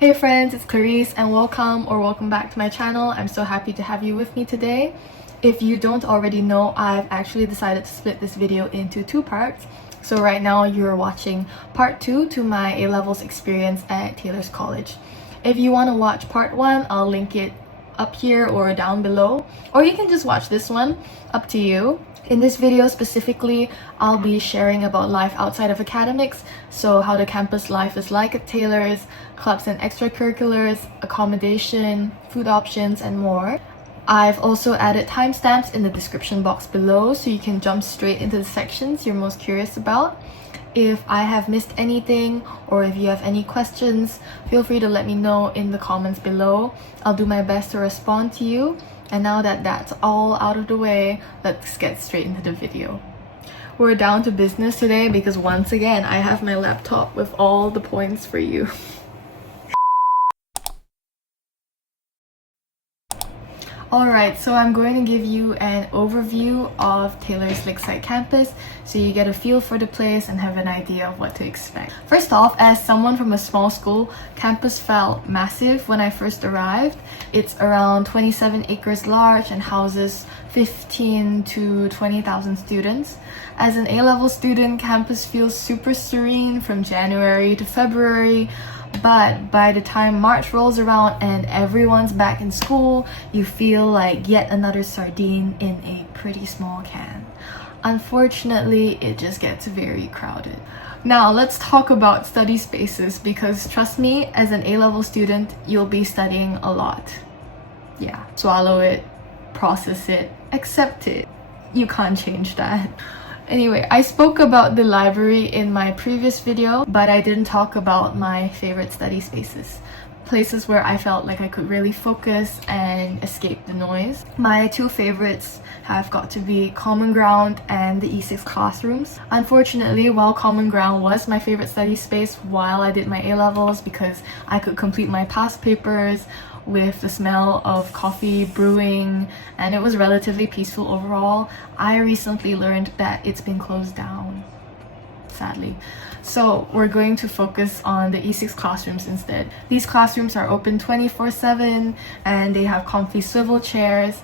Hey friends, it's Clarice and welcome back to my channel. I'm so happy to have you with me today. If you don't already know, I've actually decided to split this video into two parts. So right now you're watching part 2 to my A-levels experience at Taylor's College. If you want to watch part 1, I'll link it up here or down below, or you can just watch this one, up to you. In this video specifically, I'll be sharing about life outside of academics, so how the campus life is like at Taylor's, clubs and extracurriculars, accommodation, food options, and more. I've also added timestamps in the description box below so you can jump straight into the sections you're most curious about. If I have missed anything or if you have any questions, feel free to let me know in the comments below. I'll do my best to respond to you. And now that that's all out of the way, let's get straight into the video. We're down to business today because once again, I have my laptop with all the points for you. Alright, so I'm going to give you an overview of Taylor's Lakeside campus so you get a feel for the place and have an idea of what to expect. First off, as someone from a small school, campus felt massive when I first arrived. It's around 27 acres large and houses 15 to 20,000 students. As an A-level student, campus feels super serene from January to February. But by the time March rolls around and everyone's back in school, you feel like yet another sardine in a pretty small can. Unfortunately, it just gets very crowded. Now let's talk about study spaces because trust me, as an A-level student, you'll be studying a lot. Yeah, swallow it, process it, accept it. You can't change that. Anyway, I spoke about the library in my previous video, but I didn't talk about my favorite study spaces. Places where I felt like I could really focus and escape the noise. My two favorites have got to be Common Ground and the E6 classrooms. Unfortunately, while Common Ground was my favorite study space while I did my A-levels because I could complete my past papers with the smell of coffee brewing and it was relatively peaceful overall, I recently learned that it's been closed down, sadly. So we're going to focus on the E6 classrooms instead. These classrooms are open 24/7 and they have comfy swivel chairs,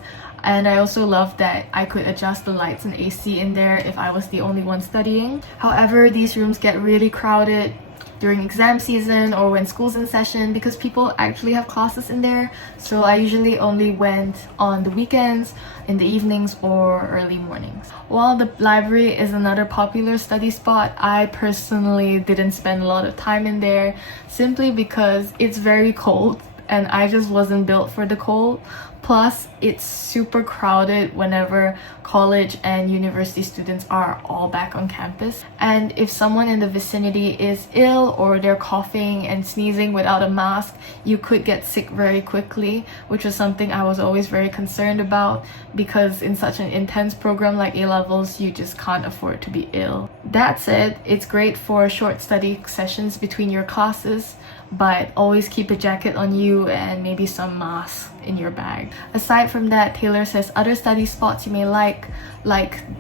and I also love that I could adjust the lights and AC in there if I was the only one studying. However, these rooms get really crowded during exam season or when school's in session because people actually have classes in there, so I usually only went on the weekends, in the evenings, or early mornings. While the library is another popular study spot, I personally didn't spend a lot of time in there simply because it's very cold and I just wasn't built for the cold. Plus, it's super crowded whenever college and university students are all back on campus. And if someone in the vicinity is ill or they're coughing and sneezing without a mask, you could get sick very quickly, which was something I was always very concerned about because in such an intense program like A-levels, you just can't afford to be ill. That said, it's great for short study sessions between your classes, but always keep a jacket on you and maybe some masks in your bag. Aside from that, Taylor has other study spots you may like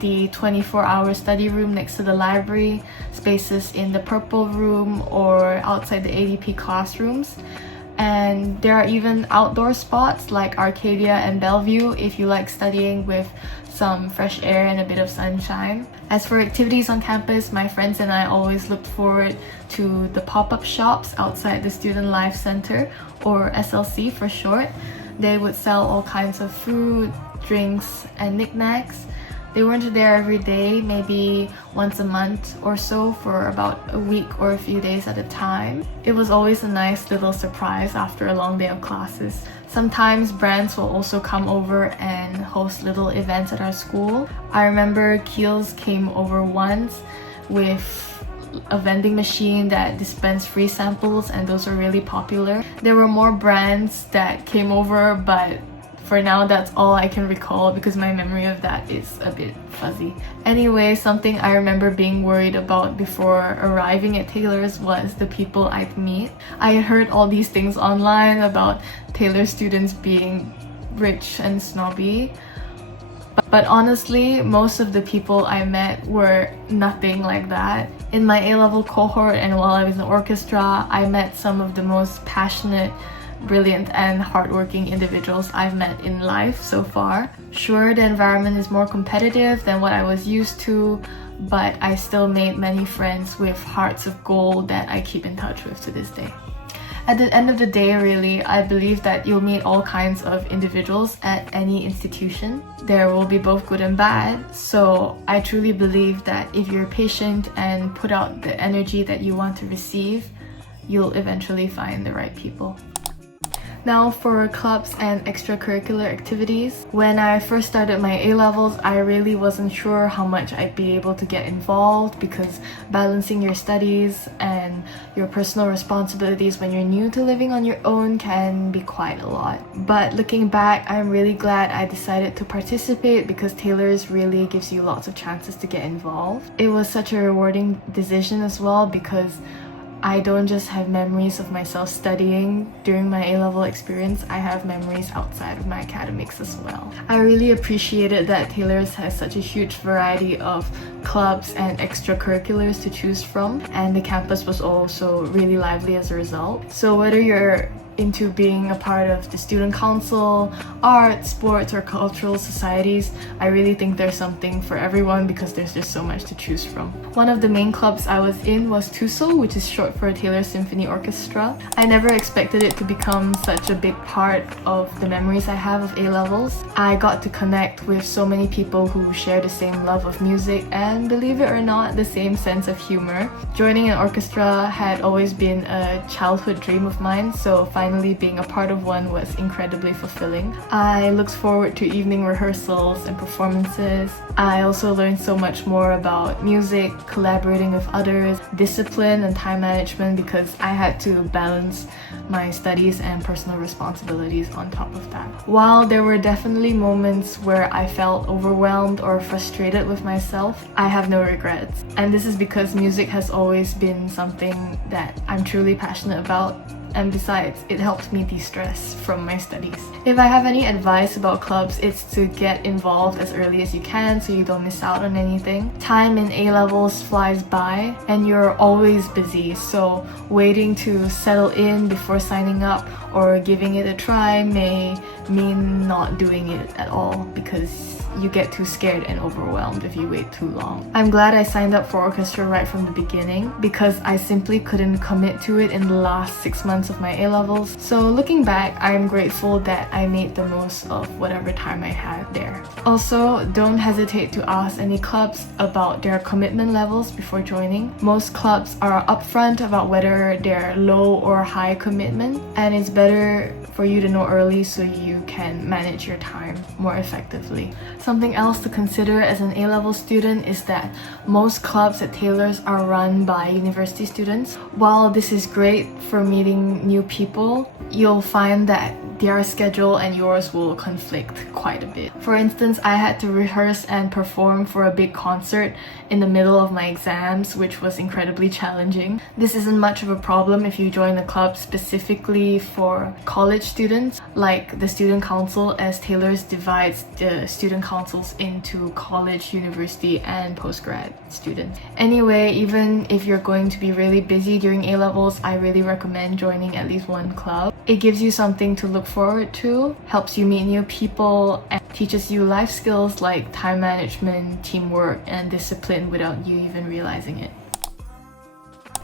the 24-hour study room next to the library, spaces in the purple room or outside the ADP classrooms. And there are even outdoor spots like Arcadia and Bellevue if you like studying with some fresh air and a bit of sunshine. As for activities on campus, my friends and I always looked forward to the pop-up shops outside the Student Life Center, or SLC for short. They would sell all kinds of food, drinks, and knickknacks. They weren't there every day, maybe once a month or so for about a week or a few days at a time. It was always a nice little surprise after a long day of classes. Sometimes brands will also come over and host little events at our school. I remember Kiehl's came over once with a vending machine that dispensed free samples, and those were really popular. There were more brands that came over, but for now, that's all I can recall because my memory of that is a bit fuzzy. Anyway, something I remember being worried about before arriving at Taylor's was the people I'd meet. I had heard all these things online about Taylor students being rich and snobby. But honestly, most of the people I met were nothing like that. In my A-level cohort and while I was in orchestra, I met some of the most passionate, brilliant and hardworking individuals I've met in life so far. Sure, the environment is more competitive than what I was used to, but I still made many friends with hearts of gold that I keep in touch with to this day. At the end of the day, really, I believe that you'll meet all kinds of individuals at any institution. There will be both good and bad, so I truly believe that if you're patient and put out the energy that you want to receive, you'll eventually find the right people. Now for clubs and extracurricular activities. When I first started my A-levels, I really wasn't sure how much I'd be able to get involved because balancing your studies and your personal responsibilities when you're new to living on your own can be quite a lot. But looking back, I'm really glad I decided to participate because Taylor's really gives you lots of chances to get involved. It was such a rewarding decision as well because I don't just have memories of myself studying during my A-level experience, I have memories outside of my academics as well. I really appreciated that Taylor's has such a huge variety of clubs and extracurriculars to choose from, and the campus was also really lively as a result. So whether you're into being a part of the student council, art, sports, or cultural societies, I really think there's something for everyone because there's just so much to choose from. One of the main clubs I was in was TUSO, which is short for Taylor Symphony Orchestra. I never expected it to become such a big part of the memories I have of A-levels. I got to connect with so many people who share the same love of music and, believe it or not, the same sense of humor. Joining an orchestra had always been a childhood dream of mine, so finally being a part of one was incredibly fulfilling. I looked forward to evening rehearsals and performances. I also learned so much more about music, collaborating with others, discipline and time management because I had to balance my studies and personal responsibilities on top of that. While there were definitely moments where I felt overwhelmed or frustrated with myself, I have no regrets. And this is because music has always been something that I'm truly passionate about. And besides, it helps me de-stress from my studies. If I have any advice about clubs, it's to get involved as early as you can so you don't miss out on anything. Time in A-levels flies by and you're always busy, so waiting to settle in before signing up or giving it a try may mean not doing it at all because you get too scared and overwhelmed if you wait too long. I'm glad I signed up for orchestra right from the beginning because I simply couldn't commit to it in the last 6 months of my A-levels. So looking back, I'm grateful that I made the most of whatever time I had there. Also, don't hesitate to ask any clubs about their commitment levels before joining. Most clubs are upfront about whether they're low or high commitment, and it's better for you to know early so you can manage your time more effectively. Something else to consider as an A-level student is that most clubs at Taylor's are run by university students. While this is great for meeting new people, you'll find that their schedule and yours will conflict quite a bit. For instance, I had to rehearse and perform for a big concert in the middle of my exams, which was incredibly challenging. This isn't much of a problem if you join a club specifically for college students, like the student council, as Taylor's divides the student councils into college, university, and postgrad students. Anyway, even if you're going to be really busy during A-levels, I really recommend joining at least one club. It gives you something to look forward to, helps you meet new people, and teaches you life skills like time management, teamwork, and discipline without you even realizing it.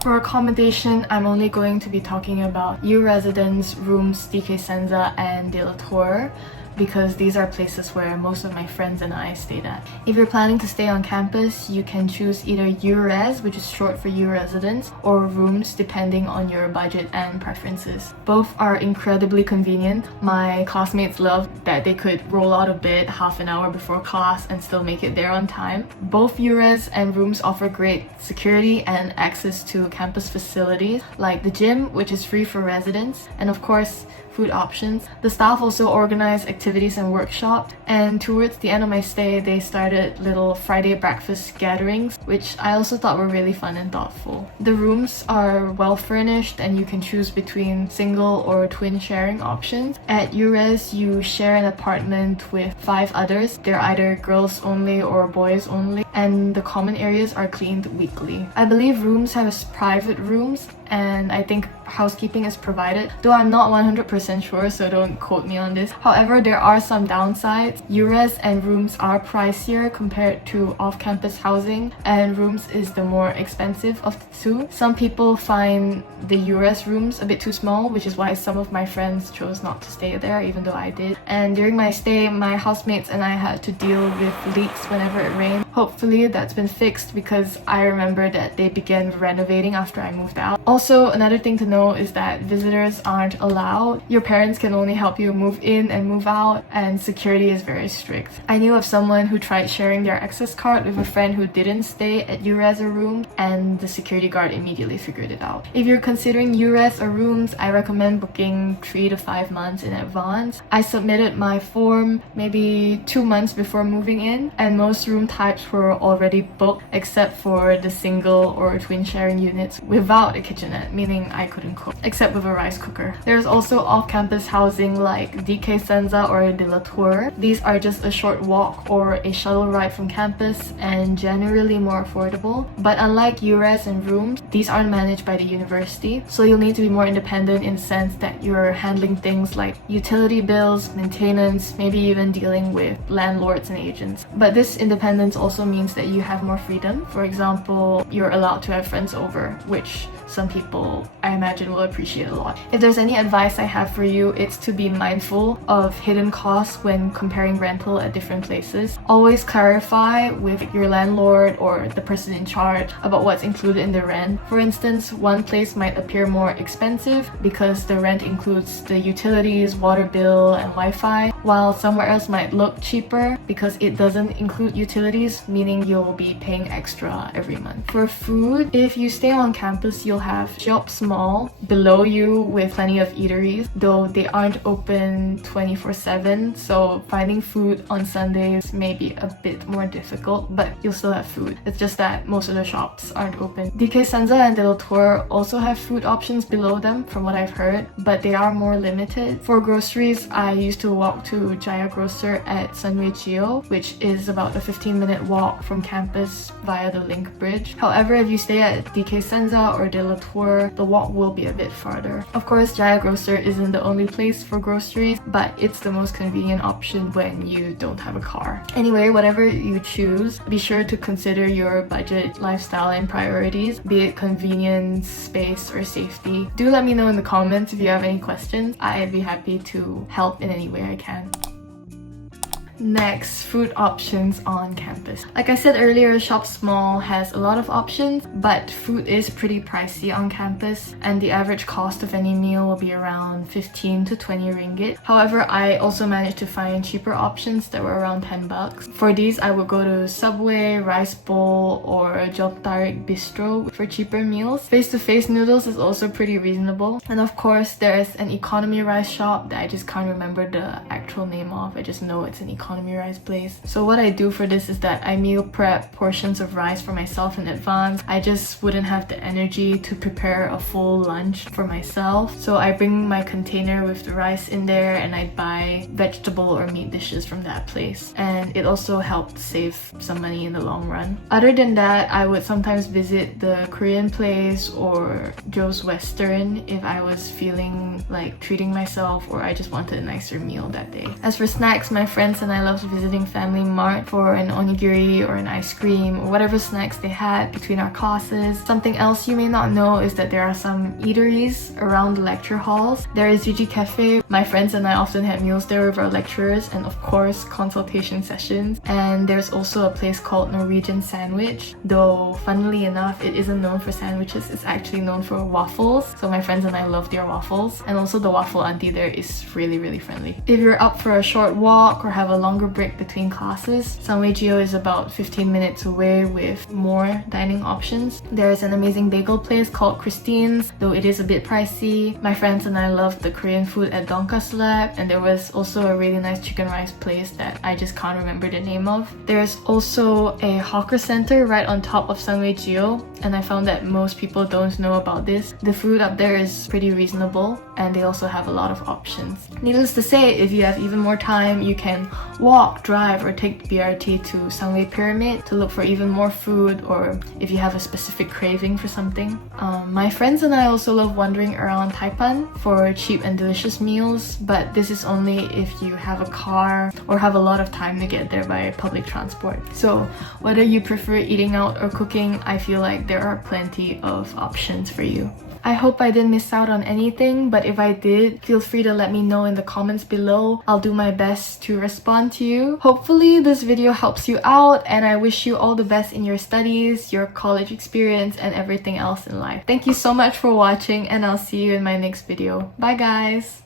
For accommodation, I'm only going to be talking about U Residence, Rooms, DK Senza, and De La Tour, because these are places where most of my friends and I stayed at. If you're planning to stay on campus, you can choose either U-Res, which is short for U Residence, or Rooms, depending on your budget and preferences. Both are incredibly convenient. My classmates loved that they could roll out of bed half an hour before class and still make it there on time. Both U-Res and Rooms offer great security and access to campus facilities like the gym, which is free for residents, and of course, food options. The staff also organized activities and workshops, and towards the end of my stay, they started little Friday breakfast gatherings, which I also thought were really fun and thoughtful. The rooms are well furnished, and you can choose between single or twin sharing options. At URES, you share an apartment with 5 others. They're either girls only or boys only, and the common areas are cleaned weekly. I believe rooms have private rooms, and I think housekeeping is provided, though I'm not 100% sure, so don't quote me on this. However, there are some downsides. URES and rooms are pricier compared to off-campus housing, and rooms is the more expensive of the two. Some people find the URES rooms a bit too small, which is why some of my friends chose not to stay there, even though I did. And during my stay, my housemates and I had to deal with leaks whenever it rained. Hopefully that's been fixed, because I remember that they began renovating after I moved out. Also, another thing to know is that visitors aren't allowed. Your parents can only help you move in and move out, and security is very strict. I knew of someone who tried sharing their access card with a friend who didn't stay at URES or room, and the security guard immediately figured it out. If you're considering URES or rooms, I recommend booking 3 to 5 months in advance. I submitted my form maybe 2 months before moving in, and most room types were already booked except for the single or twin sharing units without a kitchenette, meaning I couldn't cook, except with a rice cooker. There's also off-campus housing like DK Senza or De La Tour. These are just a short walk or a shuttle ride from campus, and generally more affordable. But unlike URES and rooms, these aren't managed by the university, so you'll need to be more independent in the sense that you're handling things like utility bills, maintenance, maybe even dealing with landlords and agents. But this independence also means that you have more freedom. For example, you're allowed to have friends over, which some people I imagine will appreciate a lot. If there's any advice I have for you, it's to be mindful of hidden costs when comparing rental at different places. Always clarify with your landlord or the person in charge about what's included in the rent. For instance, one place might appear more expensive because the rent includes the utilities, water bill, and Wi-Fi, while somewhere else might look cheaper because it doesn't include utilities, meaning you'll be paying extra every month. For food, if you stay on campus, you'll have shops mall below you with plenty of eateries, though they aren't open 24/7, so finding food on Sundays may be a bit more difficult, but you'll still have food. It's just that most of the shops aren't open. DK Senza and De La Tour also have food options below them from what I've heard, but they are more limited. For groceries, I used to walk to Jaya Grocer at Sunway Geo, which is about a 15-minute walk from campus via the Link Bridge. However, if you stay at DK Senza or De La Tour, the walk will be a bit farther. Of course, Jaya Grocer isn't the only place for groceries, but it's the most convenient option when you don't have a car. Anyway, whatever you choose, be sure to consider your budget, lifestyle, and priorities, be it convenience, space, or safety. Do let me know in the comments if you have any questions. I'd be happy to help in any way I can. Next, food options on campus. Like I said earlier, Shop Small has a lot of options, but food is pretty pricey on campus, and the average cost of any meal will be around 15 to 20 ringgit. However, I also managed to find cheaper options that were around 10 bucks. For these, I would go to Subway, Rice Bowl, or Jok Tarik Bistro for cheaper meals. Face-to-face noodles is also pretty reasonable. And of course, there's an economy rice shop that I just can't remember the actual name of. I just know it's an economy rice place. So what I do for this is that I meal prep portions of rice for myself in advance. I just wouldn't have the energy to prepare a full lunch for myself. So I bring my container with the rice in there, and I buy vegetable or meat dishes from that place. And it also helped save some money in the long run. Other than that, I would sometimes visit the Korean place or Joe's Western if I was feeling like treating myself or I just wanted a nicer meal that day. As for snacks, my friends and I loved visiting Family Mart for an onigiri or an ice cream or whatever snacks they had between our classes. Something else you may not know is that there are some eateries around the lecture halls. There is UG Cafe. My friends and I often had meals there with our lecturers, and of course consultation sessions. And there's also a place called Norwegian Sandwich, though funnily enough it isn't known for sandwiches, it's actually known for waffles. So my friends and I love their waffles, and also the waffle auntie there is really friendly. If you're up for a short walk or have a longer break between classes. Sunway Geo is about 15 minutes away with more dining options. There is an amazing bagel place called Christine's, though it is a bit pricey. My friends and I loved the Korean food at Donka's Lab, and there was also a really nice chicken rice place that I just can't remember the name of. There's also a hawker center right on top of Sunway Geo, and I found that most people don't know about this. The food up there is pretty reasonable, and they also have a lot of options. Needless to say, if you have even more time, you can walk, drive, or take the BRT to Sunway Pyramid to look for even more food, or if you have a specific craving for something. My friends and I also love wandering around Taipan for cheap and delicious meals, but this is only if you have a car or have a lot of time to get there by public transport. So whether you prefer eating out or cooking, I feel like there are plenty of options for you. I hope I didn't miss out on anything, but if I did, feel free to let me know in the comments below. I'll do my best to respond to you. Hopefully this video helps you out, and I wish you all the best in your studies, your college experience, and everything else in life. Thank you so much for watching, and I'll see you in my next video. Bye guys!